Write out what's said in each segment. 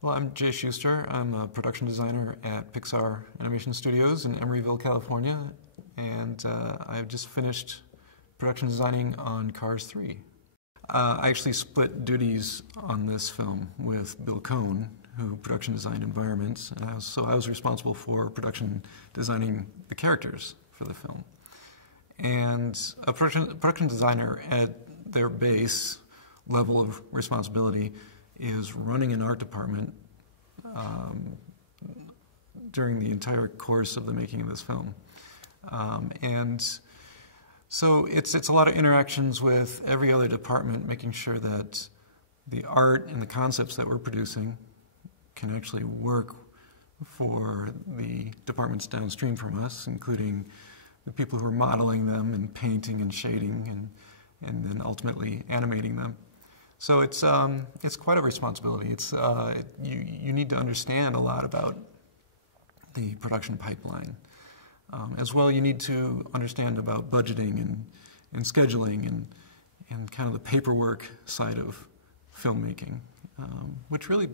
Well, I'm Jay Shuster. I'm a production designer at Pixar Animation Studios in Emeryville, California, and I've just finished production designing on Cars 3. I actually split duties on this film with Bill Cohn, who production designed environments, and so I was responsible for production designing the characters for the film. And a production designer at their base level of responsibility is running an art department during the entire course of the making of this film. And so it's a lot of interactions with every other department, making sure that the art and the concepts that we're producing can actually work for the departments downstream from us, including the people who are modeling them and painting and shading and then ultimately animating them. So it's quite a responsibility. You need to understand a lot about the production pipeline. As well, you need to understand about budgeting and scheduling and kind of the paperwork side of filmmaking, which really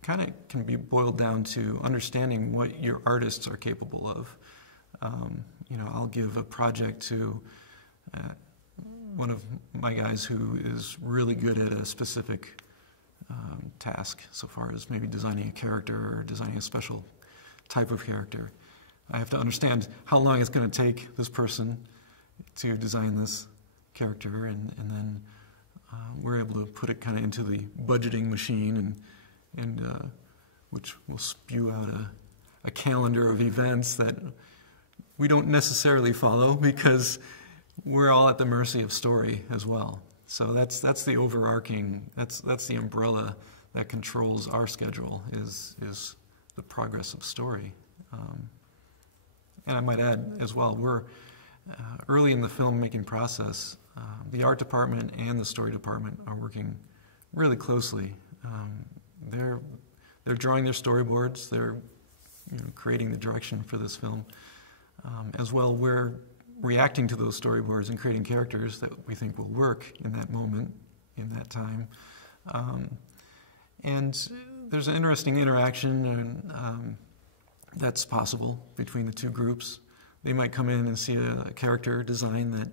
kind of can be boiled down to understanding what your artists are capable of. I'll give a project to one of my guys who is really good at a specific task, so far as maybe designing a character or designing a special type of character. I have to understand how long it's going to take this person to design this character, and then we're able to put it kind of into the budgeting machine, and which will spew out a calendar of events that we don't necessarily follow because we're all at the mercy of story as well. So that's the overarching, that's the umbrella that controls our schedule is the progress of story. And I might add as well, we're early in the filmmaking process. The art department and the story department are working really closely. They're drawing their storyboards. They're creating the direction for this film. As well, we're reacting to those storyboards and creating characters that we think will work in that moment, in that time. And there's an interesting interaction that's possible between the two groups. They might come in and see a character design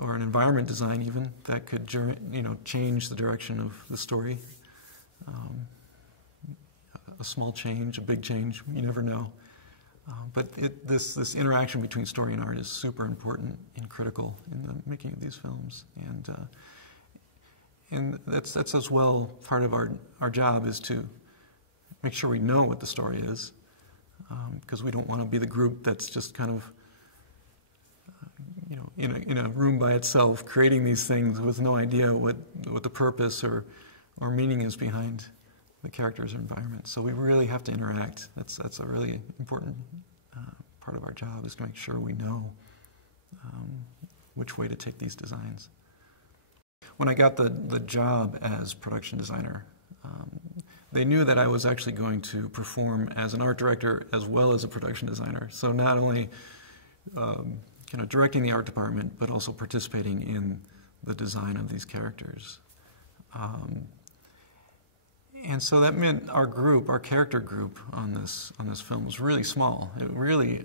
or an environment design even, that could change the direction of the story. A small change, a big change, you never know. But this interaction between story and art is super important and critical in the making of these films. And that's as well part of our job is to make sure we know what the story is, because we don't want to be the group that's just kind of in a room by itself creating these things with no idea what the purpose or meaning is behind the characters or environment. So we really have to interact. That's a really important part of our job, is to make sure we know which way to take these designs. When I got the job as production designer, they knew that I was actually going to perform as an art director as well as a production designer. So not only directing the art department, but also participating in the design of these characters. And so that meant our character group on this film was really small. It really,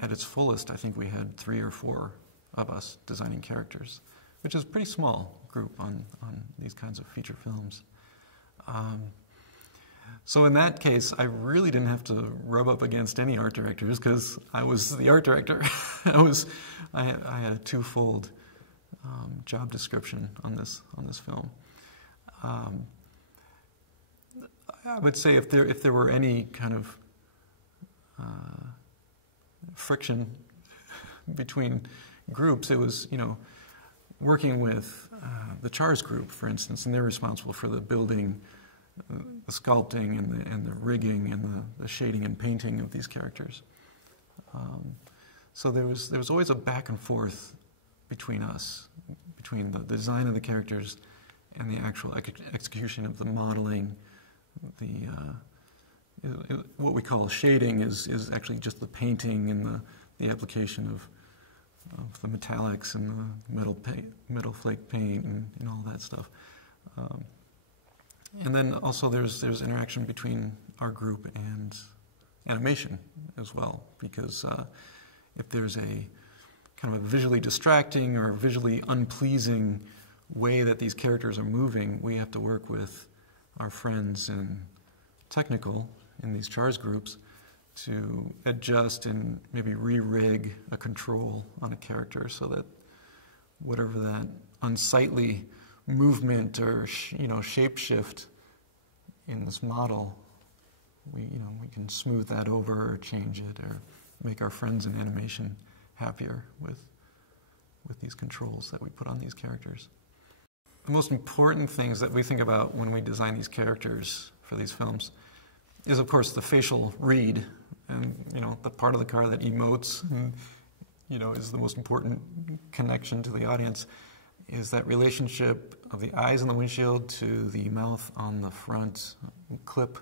at its fullest, I think we had 3 or 4 of us designing characters, which is a pretty small group on these kinds of feature films. So in that case, I really didn't have to rub up against any art directors because I was the art director. I had a twofold job description on this film. I would say if there were any kind of friction between groups, it was working with the CHARS group, for instance, and they're responsible for the building, the sculpting, and the rigging, and the shading and painting of these characters. So there was always a back and forth between us, between the design of the characters and the actual execution of the modeling. What we call shading is actually just the painting and the application of the metallics and the metal flake paint and all that stuff. And then also there's interaction between our group and animation as well, because if there's a kind of a visually distracting or visually unpleasing way that these characters are moving, we have to work with our friends in technical, in these CHARS groups, to adjust and maybe re-rig a control on a character so that whatever that unsightly movement or shape shift in this model, we can smooth that over or change it or make our friends in animation happier with these controls that we put on these characters. The most important things that we think about when we design these characters for these films is, of course, the facial read, and the part of the car that emotes and is the most important connection to the audience, is that relationship of the eyes on the windshield to the mouth on the front clip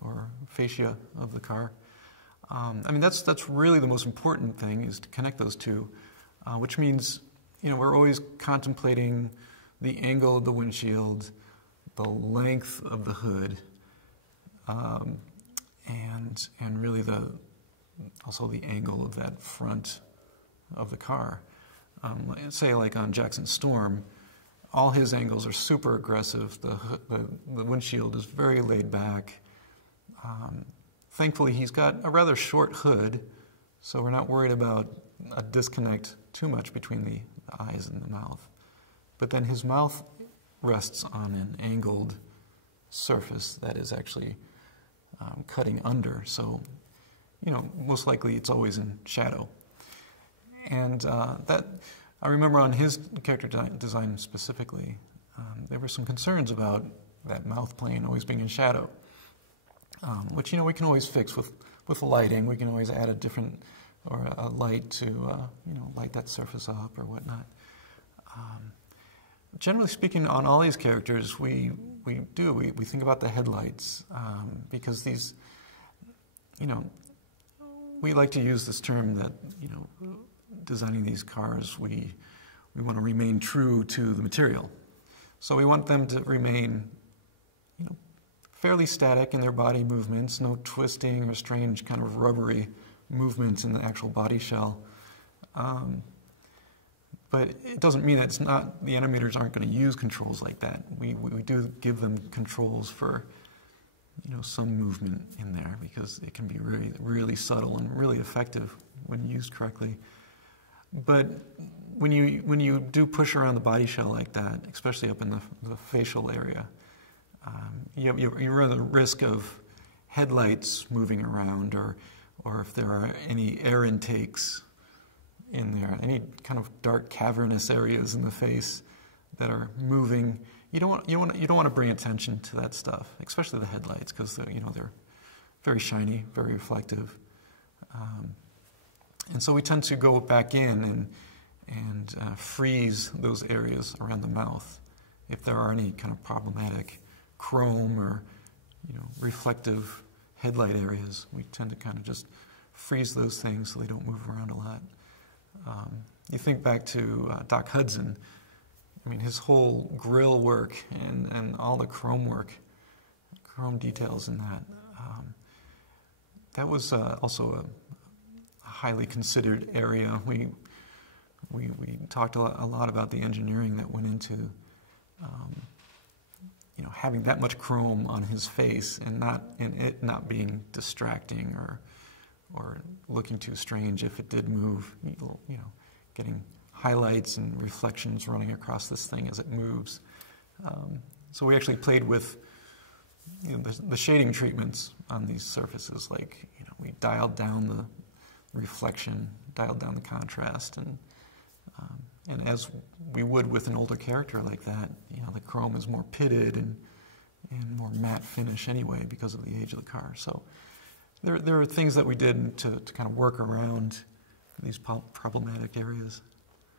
or fascia of the car. That's really the most important thing, is to connect those two, which means we're always contemplating the angle of the windshield, the length of the hood, and really also the angle of that front of the car. Say like on Jackson Storm, all his angles are super aggressive. The windshield is very laid back. Thankfully, he's got a rather short hood, so we're not worried about a disconnect too much between the eyes and the mouth. But then his mouth rests on an angled surface that is actually cutting under, so most likely it's always in shadow. And that, I remember on his character design specifically, there were some concerns about that mouth plane always being in shadow, which we can always fix with lighting. We can always add a different or a light to light that surface up or whatnot. Generally speaking, on all these characters, we think about the headlights, because these, we like to use this term that, designing these cars, we want to remain true to the material. So we want them to remain, fairly static in their body movements, no twisting or strange kind of rubbery movements in the actual body shell. But it doesn't mean that the animators aren't going to use controls like that. We do give them controls for, some movement in there, because it can be really, really subtle and really effective when used correctly. But when you do push around the body shell like that, especially up in the facial area, you run the risk of headlights moving around, or if there are any air intakes in there, any kind of dark cavernous areas in the face that are moving. You don't want to bring attention to that stuff, especially the headlights, because they're very shiny, very reflective, and so we tend to go back in and freeze those areas around the mouth if there are any kind of problematic chrome or reflective headlight areas. We tend to kind of just freeze those things so they don't move around a lot. You think back to Doc Hudson. His whole grill work and all the chrome work, chrome details in that, that was also a highly considered area. We talked a lot about the engineering that went into having that much chrome on his face and it not being distracting or looking too strange if it did move. Getting highlights and reflections running across this thing as it moves. So we actually played with the shading treatments on these surfaces. Like we dialed down the reflection, dialed down the contrast, and as we would with an older character like that, the chrome is more pitted and more matte finish anyway because of the age of the car. So there are things that we did to kind of work around these problematic areas.